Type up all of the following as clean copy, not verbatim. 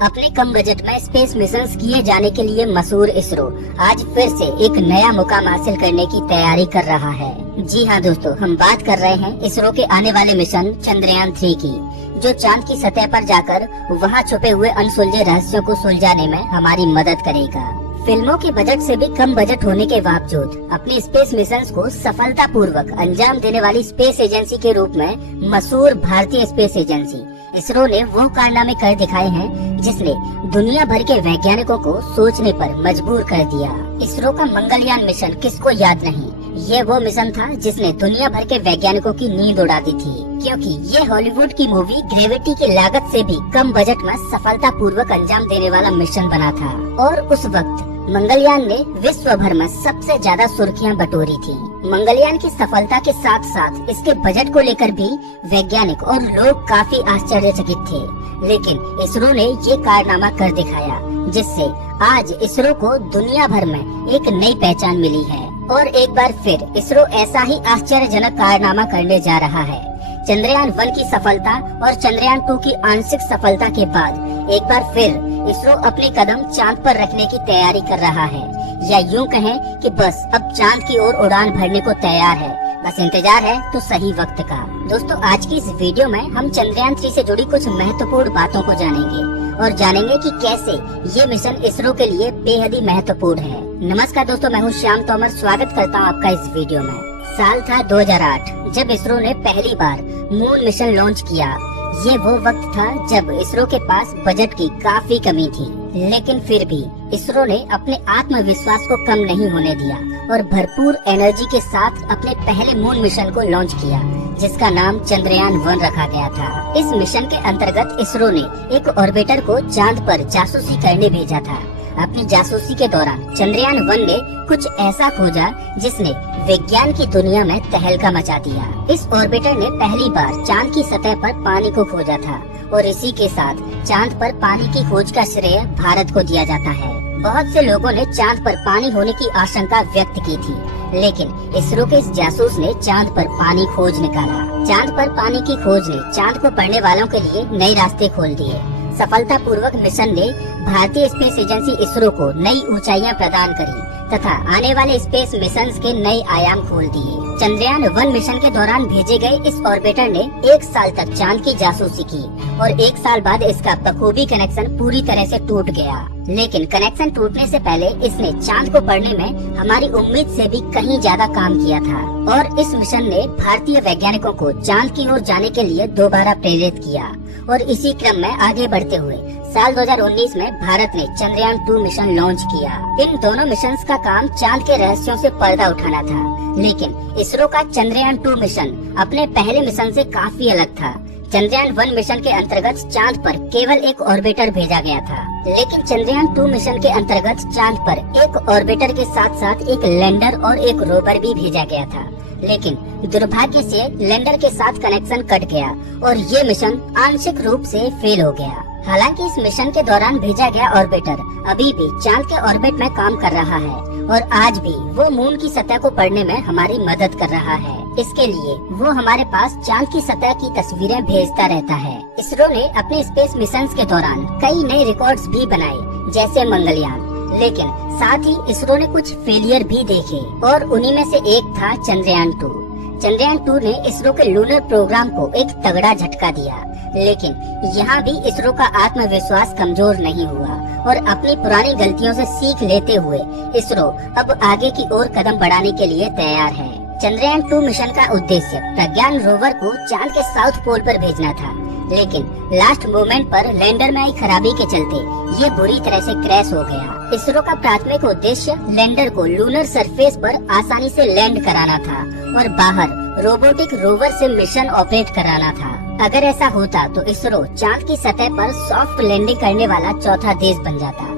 अपने कम बजट में space missions किए जाने के लिए मशहूर इसरो आज फिर से एक नया मुकाम हासिल करने की तैयारी कर रहा है। जी हाँ दोस्तों, हम बात कर रहे हैं इसरो के आने वाले मिशन चंद्रयान 3 की, जो चांद की सतह पर जाकर वहाँ छुपे हुए अनसुलझे रहस्यों को सुलझाने में हमारी मदद करेगा। फिल्मों के बजट से भी कम बजट होने के बावजूद अपने स्पेस मिशंस को सफलतापूर्वक अंजाम देने वाली स्पेस एजेंसी के रूप में मशहूर भारतीय स्पेस एजेंसी इसरो ने वो कारनामे कर दिखाए हैं जिसने दुनिया भर के वैज्ञानिकों को सोचने पर मजबूर कर दिया। इसरो का मंगलयान मिशन किसको याद नहीं, ये वो मिशन था जिसने दुनिया भर के वैज्ञानिकों की नींद उड़ा दी थी, क्योंकि ये हॉलीवुड की मूवी ग्रेविटी की लागत से भी कम बजट में सफलतापूर्वक अंजाम देने वाला मिशन बना था। और उस वक्त मंगलयान ने विश्व भर में सबसे ज्यादा सुर्खियां बटोरी थी। मंगलयान की सफलता के साथ साथ इसके बजट को लेकर भी वैज्ञानिक और लोग काफी आश्चर्यचकित थे, लेकिन इसरो ने ये कारनामा कर दिखाया जिससे आज इसरो को दुनिया भर में एक नई पहचान मिली है। और एक बार फिर इसरो ऐसा ही आश्चर्यजनक कारनामा करने जा रहा है। चंद्रयान 1 की सफलता और चंद्रयान 2 की आंशिक सफलता के बाद एक बार फिर इसरो अपने कदम चांद पर रखने की तैयारी कर रहा है, या यूं कहें कि बस अब चांद की ओर उड़ान भरने को तैयार है, बस इंतजार है तो सही वक्त का। दोस्तों, आज की इस वीडियो में हम चंद्रयान 3 से जुड़ी कुछ महत्वपूर्ण बातों को जानेंगे और जानेंगे कि कैसे ये मिशन इसरो के लिए बेहद ही महत्वपूर्ण है। नमस्कार दोस्तों, मैं हूँ श्याम तोमर, स्वागत करता हूँ आपका इस वीडियो में। साल था 2008 जब इसरो ने पहली बार मून मिशन लॉन्च किया। ये वो वक्त था जब इसरो के पास बजट की काफी कमी थी, लेकिन फिर भी इसरो ने अपने आत्मविश्वास को कम नहीं होने दिया और भरपूर एनर्जी के साथ अपने पहले मून मिशन को लॉन्च किया, जिसका नाम चंद्रयान 1 रखा गया था। इस मिशन के अंतर्गत इसरो ने एक ऑर्बिटर को चांद पर जासूसी करने भेजा था। अपनी जासूसी के दौरान चंद्रयान 1 ने कुछ ऐसा खोजा जिसने विज्ञान की दुनिया में तहलका मचा दिया। इस ऑर्बिटर ने पहली बार चांद की सतह पर पानी को खोजा था और इसी के साथ चांद पर पानी की खोज का श्रेय भारत को दिया जाता है। बहुत से लोगों ने चांद पर पानी होने की आशंका व्यक्त की थी, लेकिन इसरो के इस जासूस ने चांद पर पानी खोज निकाला। चांद पर पानी की खोज ने चांद को पढ़ने वालों के लिए नए रास्ते खोल दिए। सफलतापूर्वक मिशन ने भारतीय स्पेस एजेंसी इसरो को नई ऊंचाइयां प्रदान करी तथा आने वाले स्पेस मिशंस के नए आयाम खोल दिए। चंद्रयान 1 मिशन के दौरान भेजे गए इस ऑर्बिटर ने 1 साल तक चांद की जासूसी की और 1 साल बाद इसका बखूबी कनेक्शन पूरी तरह से टूट गया। लेकिन कनेक्शन टूटने से पहले इसने चांद को पढ़ने में हमारी उम्मीद से भी कहीं ज्यादा काम किया था और इस मिशन ने भारतीय वैज्ञानिकों को चांद की ओर जाने के लिए दोबारा प्रेरित किया। और इसी क्रम में आगे बढ़ते हुए साल 2019 में भारत ने चंद्रयान 2 मिशन लॉन्च किया। इन दोनों मिशंस का काम चांद के रहस्यों से पर्दा उठाना था, लेकिन इसरो का चंद्रयान 2 मिशन अपने पहले मिशन से काफी अलग था। चंद्रयान 1 मिशन के अंतर्गत चांद पर केवल एक ऑर्बिटर भेजा गया था, लेकिन चंद्रयान 2 मिशन के अंतर्गत चांद पर एक ऑर्बिटर के साथ साथ एक लैंडर और एक रोवर भी भेजा गया था। लेकिन दुर्भाग्य से लैंडर के साथ कनेक्शन कट गया और ये मिशन आंशिक रूप से फेल हो गया। हालांकि इस मिशन के दौरान भेजा गया ऑर्बिटर अभी भी चांद के ऑर्बिट में काम कर रहा है और आज भी वो मून की सतह को पढ़ने में हमारी मदद कर रहा है। इसके लिए वो हमारे पास चांद की सतह की तस्वीरें भेजता रहता है। इसरो ने अपने स्पेस मिशंस के दौरान कई नए रिकॉर्ड्स भी बनाए, जैसे मंगलयान, लेकिन साथ ही इसरो ने कुछ फेलियर भी देखे और उन्हीं में से एक था चंद्रयान 2। चंद्रयान 2 ने इसरो के लूनर प्रोग्राम को एक तगड़ा झटका दिया, लेकिन यहाँ भी इसरो का आत्मविश्वास कमजोर नहीं हुआ और अपनी पुरानी गलतियों से सीख लेते हुए इसरो अब आगे की ओर कदम बढ़ाने के लिए तैयार है। चंद्रयान 2 मिशन का उद्देश्य प्रज्ञान रोवर को चांद के साउथ पोल पर भेजना था, लेकिन लास्ट मोमेंट पर लैंडर में आई खराबी के चलते ये बुरी तरह से क्रैश हो गया। इसरो का प्राथमिक उद्देश्य लैंडर को लूनर सरफेस पर आसानी से लैंड कराना था और बाहर रोबोटिक रोवर से मिशन ऑपरेट कराना था। अगर ऐसा होता तो इसरो चांद की सतह पर सॉफ्ट लैंडिंग करने वाला चौथा देश बन जाता।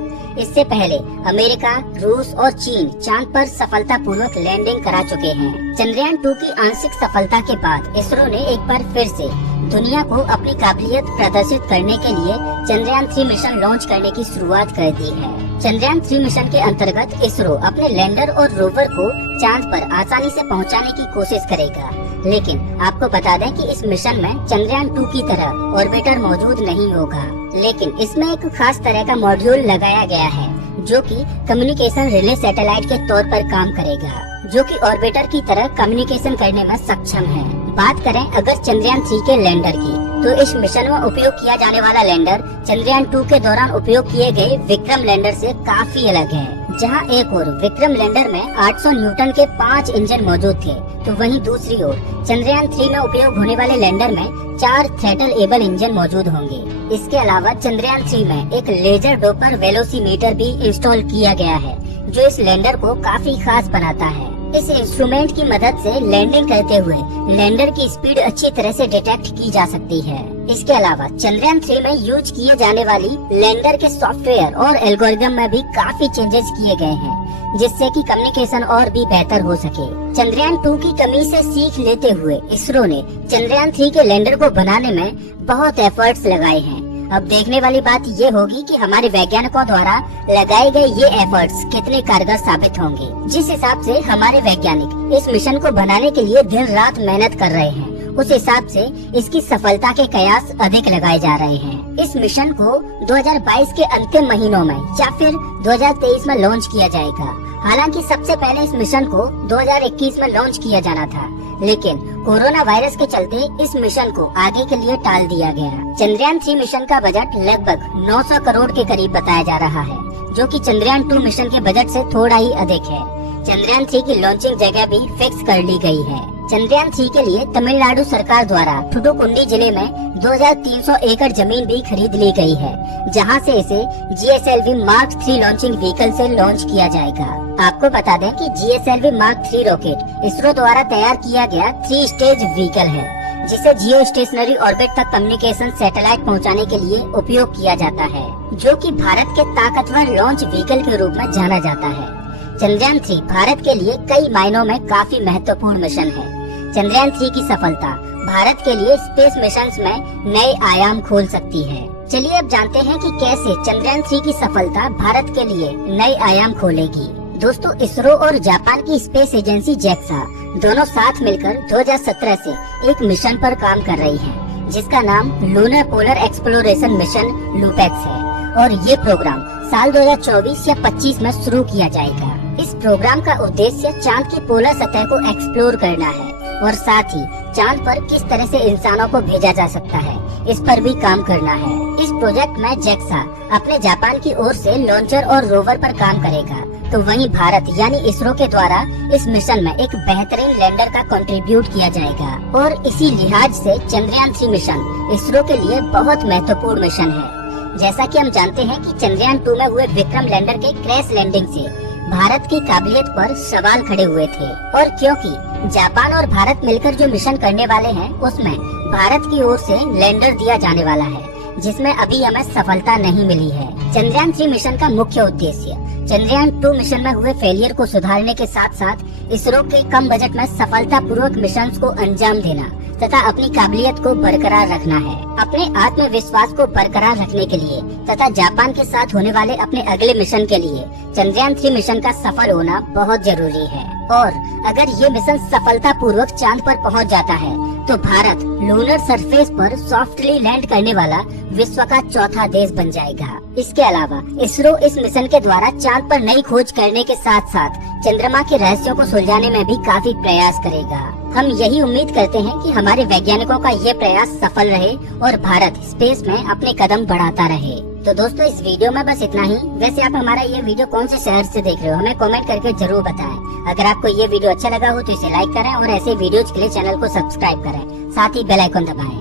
इससे पहले अमेरिका, रूस और चीन चांद पर सफलतापूर्वक लैंडिंग करा चुके हैं। चंद्रयान 2 की आंशिक सफलता के बाद इसरो ने एक बार फिर से दुनिया को अपनी काबिलियत प्रदर्शित करने के लिए चंद्रयान 3 मिशन लॉन्च करने की शुरुआत कर दी है। चंद्रयान 3 मिशन के अंतर्गत इसरो अपने लैंडर और रोवर को चांद पर आसानी से पहुंचाने की कोशिश करेगा, लेकिन आपको बता दें कि इस मिशन में चंद्रयान 2 की तरह ऑर्बिटर मौजूद नहीं होगा, लेकिन इसमें एक खास तरह का मॉड्यूल लगाया गया है जो कि कम्युनिकेशन रिले सैटेलाइट के तौर पर काम करेगा, जो कि ऑर्बिटर की तरह कम्युनिकेशन करने में सक्षम है। बात करें अगर चंद्रयान 3 के लैंडर की, तो इस मिशन में उपयोग किया जाने वाला लैंडर चंद्रयान 2 के दौरान उपयोग किए गए विक्रम लैंडर से काफी अलग है। जहां एक ओर विक्रम लैंडर में 800 न्यूटन के 5 इंजन मौजूद थे, तो वहीं दूसरी ओर चंद्रयान 3 में उपयोग होने वाले लैंडर में 4 थ्रॉटल एबल इंजन मौजूद होंगे। इसके अलावा चंद्रयान 3 में एक लेजर डोपर वेलोसीमीटर भी इंस्टॉल किया गया है, जो इस लैंडर को काफी खास बनाता है। इस इंस्ट्रूमेंट की मदद से लैंडिंग करते हुए लैंडर की स्पीड अच्छी तरह से डिटेक्ट की जा सकती है। इसके अलावा चंद्रयान 3 में यूज किए जाने वाली लैंडर के सॉफ्टवेयर और एल्गोरिदम में भी काफी चेंजेस किए गए हैं, जिससे कि कम्युनिकेशन और भी बेहतर हो सके। चंद्रयान 2 की कमी से सीख लेते हुए इसरो ने चंद्रयान 3 के लैंडर को बनाने में बहुत एफर्ट्स लगाए हैं। अब देखने वाली बात ये होगी कि हमारे वैज्ञानिकों द्वारा लगाए गए ये एफर्ट्स कितने कारगर साबित होंगे। जिस हिसाब से हमारे वैज्ञानिक इस मिशन को बनाने के लिए दिन रात मेहनत कर रहे हैं, उस हिसाब से इसकी सफलता के कयास अधिक लगाए जा रहे हैं। इस मिशन को 2022 के अंतिम महीनों में या फिर 2023 में लॉन्च किया जाएगा। हालांकि सबसे पहले इस मिशन को 2021 में लॉन्च किया जाना था, लेकिन कोरोना वायरस के चलते इस मिशन को आगे के लिए टाल दिया गया। चंद्रयान 3 मिशन का बजट लगभग 900 करोड़ के करीब बताया जा रहा है, जो कि चंद्रयान 2 मिशन के बजट से थोड़ा ही अधिक है। चंद्रयान 3 की लॉन्चिंग जगह भी फिक्स कर ली गई है। चंद्रयान 3 के लिए तमिलनाडु सरकार द्वारा थुथुकुंडी जिले में 2300 एकड़ जमीन भी खरीद ली गई है, जहां से इसे GSLV Mark 3 लॉन्चिंग व्हीकल से लॉन्च किया जाएगा। आपको बता दें कि GSLV Mark 3 रॉकेट इसरो द्वारा तैयार किया गया 3 स्टेज व्हीकल है, जिसे जियो स्टेशनरी ऑर्बिट तक कम्युनिकेशन सैटेलाइट पहुंचाने के लिए उपयोग किया जाता है, जो कि भारत के ताकतवर लॉन्च व्हीकल के रूप में जाना जाता है। चंद्रयान 3 भारत के लिए कई मायनों में काफी महत्वपूर्ण मिशन है। चंद्रयान 3 की सफलता भारत के लिए स्पेस मिशंस में नए आयाम खोल सकती है। चलिए अब जानते हैं कि कैसे चंद्रयान 3 की सफलता भारत के लिए नए आयाम खोलेगी। दोस्तों, इसरो और जापान की स्पेस एजेंसी JAXA दोनों साथ मिलकर 2017 से एक मिशन पर काम कर रही हैं, जिसका नाम lunar polar exploration mission LUPEX है, और ये प्रोग्राम साल 2024 या 25 में शुरू किया जाएगा। इस प्रोग्राम का उद्देश्य चांद की पोलर सतह को एक्सप्लोर करना है और साथ ही चांद पर किस तरह से इंसानों को भेजा जा सकता है, इस पर भी काम करना है। इस प्रोजेक्ट में JAXA अपने जापान की ओर से लॉन्चर और रोवर पर काम करेगा, तो वहीं भारत यानी इसरो के द्वारा इस मिशन में एक बेहतरीन लैंडर का कंट्रीब्यूट किया जाएगा। और इसी लिहाज से चंद्रयान 3 मिशन इसरो के लिए बहुत महत्वपूर्ण मिशन है। जैसा कि हम जानते हैं कि चंद्रयान 2 में हुए विक्रम लैंडर के क्रैश लैंडिंग से भारत की काबिलियत पर सवाल खड़े हुए थे, और क्योंकि जापान और भारत मिलकर जो मिशन करने वाले हैं, उसमें भारत की ओर से लैंडर दिया जाने वाला है, जिसमें अभी हमें सफलता नहीं मिली है। चंद्रयान 3 मिशन का मुख्य उद्देश्य चंद्रयान 2 मिशन में हुए फेलियर को सुधारने के साथ साथ इसरो के कम बजट में सफलता पूर्वक मिशन को अंजाम देना तथा अपनी काबिलियत को बरकरार रखना है। अपने आत्मविश्वास को बरकरार रखने के लिए तथा जापान के साथ होने वाले अपने अगले मिशन के लिए चंद्रयान 3 मिशन का सफल होना बहुत जरूरी है। और अगर ये मिशन सफलता पूर्वक चांद पर पहुंच जाता है, तो भारत लूनर सरफेस पर सॉफ्टली लैंड करने वाला विश्व का चौथा देश बन जाएगा। इसके अलावा इसरो इस मिशन के द्वारा चांद पर नई खोज करने के साथ साथ चंद्रमा के रहस्यों को सुलझाने में भी काफी प्रयास करेगा। हम यही उम्मीद करते हैं कि हमारे वैज्ञानिकों का ये प्रयास सफल रहे और भारत स्पेस में अपने कदम बढ़ाता रहे। तो दोस्तों, इस वीडियो में बस इतना ही। वैसे आप हमारा ये वीडियो कौन से शहर से देख रहे हो, हमें कमेंट करके जरूर बताएं। अगर आपको ये वीडियो अच्छा लगा हो तो इसे लाइक करें और ऐसे वीडियोज के लिए चैनल को सब्सक्राइब करें, साथ ही बेल आइकन दबाएं।